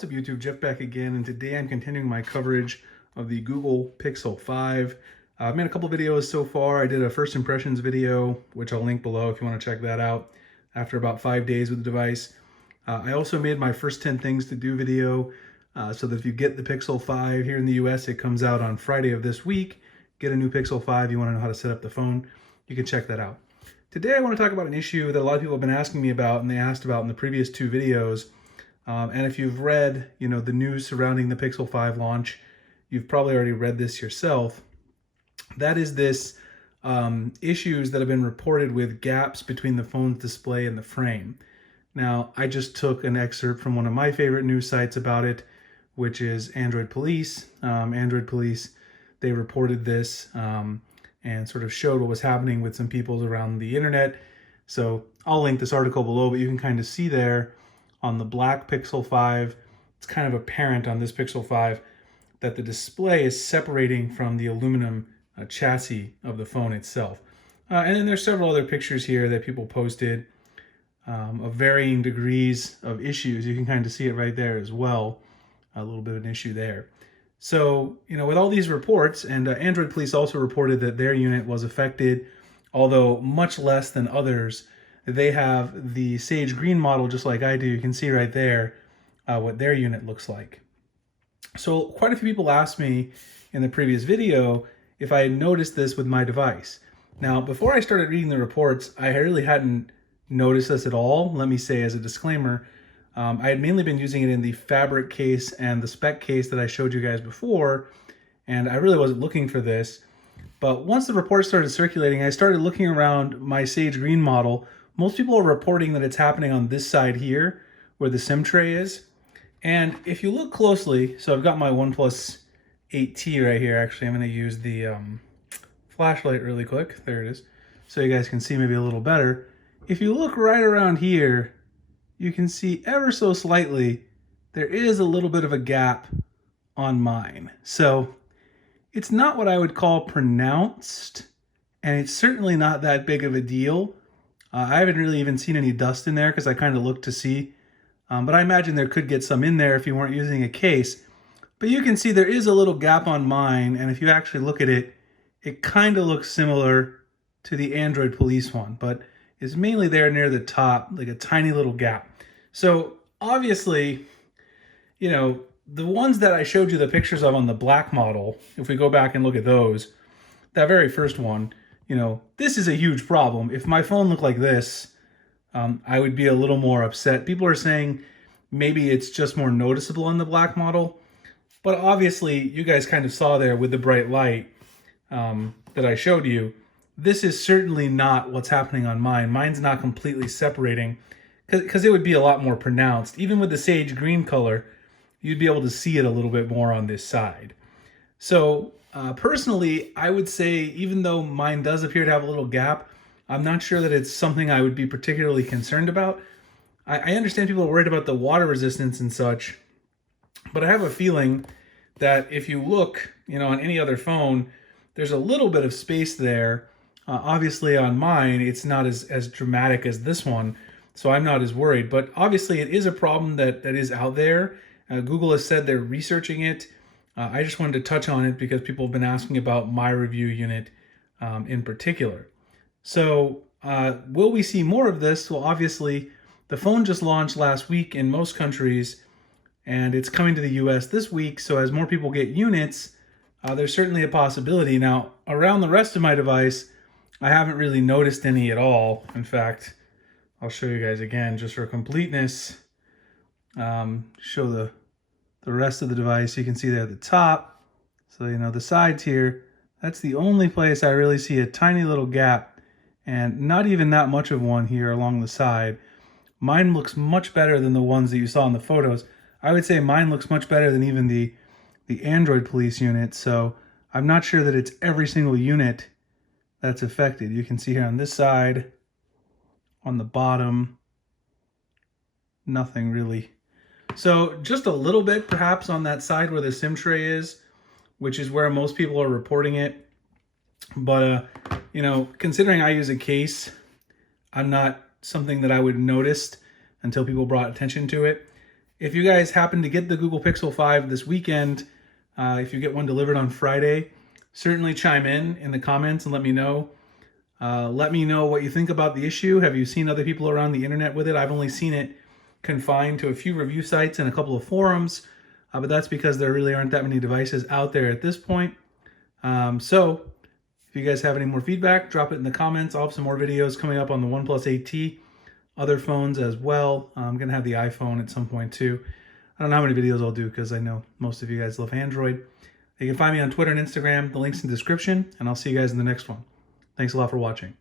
What's up YouTube, Jeff back again, and today I'm continuing my coverage of the Google Pixel 5. I've made a couple videos so far. I did a first impressions video, which I'll link below if you want to check that out, after about 5 days with the device. I also made my first 10 things to do video, so that if you get the Pixel 5 here in the US, it comes out on Friday of this week. Get a new Pixel 5, you want to know how to set up the phone, you can check that out. Today I want to talk about an issue that a lot of people have been asking me about, and they asked about in the previous two videos. And if you've read, the news surrounding the Pixel 5 launch, you've probably already read this yourself. That is this issues that have been reported with gaps between the phone's display and the frame. Now, I just took an excerpt from one of my favorite news sites about it, which is Android Police. Android Police, they reported this and sort of showed what was happening with some people around the internet. So I'll link this article below, but you can kind of see there on the black Pixel 5, it's kind of apparent on this Pixel 5 that the display is separating from the aluminum chassis of the phone itself. And then there's several other pictures here that people posted of varying degrees of issues. You can kind of see it right there as well, a little bit of an issue there. So, with all these reports, and Android Police also reported that their unit was affected, although much less than others. They have the sage green model just like I do. You can see right there what their unit looks like. So quite a few people asked me in the previous video if I had noticed this with my device. Now, before I started reading the reports, I really hadn't noticed this at all. Let me say as a disclaimer, I had mainly been using it in the fabric case and the spec case that I showed you guys before, and I really wasn't looking for this. But once the reports started circulating, I started looking around my sage green model. Most people are reporting that it's happening on this side here, where the SIM tray is. And if you look closely, so I've got my OnePlus 8T right here. Actually, I'm going to use the flashlight really quick. There it is. So you guys can see maybe a little better. If you look right around here, you can see ever so slightly, there is a little bit of a gap on mine. So it's not what I would call pronounced, and it's certainly not that big of a deal. I haven't really even seen any dust in there because I kind of looked to see. But I imagine there could get some in there if you weren't using a case. But you can see there is a little gap on mine, and if you actually look at it, it kind of looks similar to the Android Police one, but it's mainly there near the top, like a tiny little gap. So obviously, the ones that I showed you the pictures of on the black model, if we go back and look at those, that very first one, this is a huge problem. If my phone looked like this, I would be a little more upset. People are saying maybe it's just more noticeable on the black model, but obviously you guys kind of saw there with the bright light that I showed you, this is certainly not what's happening on mine. Mine's not completely separating because it would be a lot more pronounced. Even with the sage green color, you'd be able to see it a little bit more on this side. So personally, I would say even though mine does appear to have a little gap, I'm not sure that it's something I would be particularly concerned about. I understand people are worried about the water resistance and such, but I have a feeling that if you look, on any other phone, there's a little bit of space there. Obviously on mine, it's not as dramatic as this one, so I'm not as worried. But obviously it is a problem that is out there. Google has said they're researching it. I just wanted to touch on it because people have been asking about my review unit in particular. So will we see more of this? Well, obviously, the phone just launched last week in most countries, and it's coming to the US this week. So as more people get units, there's certainly a possibility. Now, around the rest of my device, I haven't really noticed any at all. In fact, I'll show you guys again just for completeness. Show the rest of the device. You can see there at the top. So, the sides here, that's the only place I really see a tiny little gap, and not even that much of one here along the side. Mine looks much better than the ones that you saw in the photos. I would say mine looks much better than even the Android Police unit. So I'm not sure that it's every single unit that's affected. You can see here on this side, on the bottom, nothing really. So just a little bit perhaps on that side where the SIM tray is, which is where most people are reporting it. But, considering I use a case, I'm not something that I would notice until people brought attention to it. If you guys happen to get the Google Pixel 5 this weekend, if you get one delivered on Friday, certainly chime in the comments and let me know. Let me know what you think about the issue. Have you seen other people around the internet with it? I've only seen it confined to a few review sites and a couple of forums, but that's because there really aren't that many devices out there at this point. So if you guys have any more feedback, drop it in the comments. I'll have some more videos coming up on the OnePlus 8T, other phones as well. I'm going to have the iPhone at some point too. I don't know how many videos I'll do because I know most of you guys love Android. You can find me on Twitter and Instagram. The link's in the description, and I'll see you guys in the next one. Thanks a lot for watching.